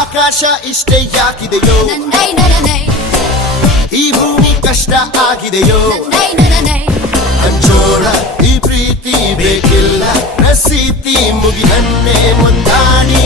ಆಕಾಶ ಇಷ್ಟೇ ಯಾಕಿದೆಯೋ, ಈ ಭೂಮಿ ಕಷ್ಟ ಆಗಿದೆಯೋ, ಹಂಚೋಳ ಈ ಪ್ರೀತಿ ಬೇಕಿಲ್ಲ, ಪ್ರಸೀತಿ ಮುಗಿದನ್ನೇ ಮುಂದಾಡಿ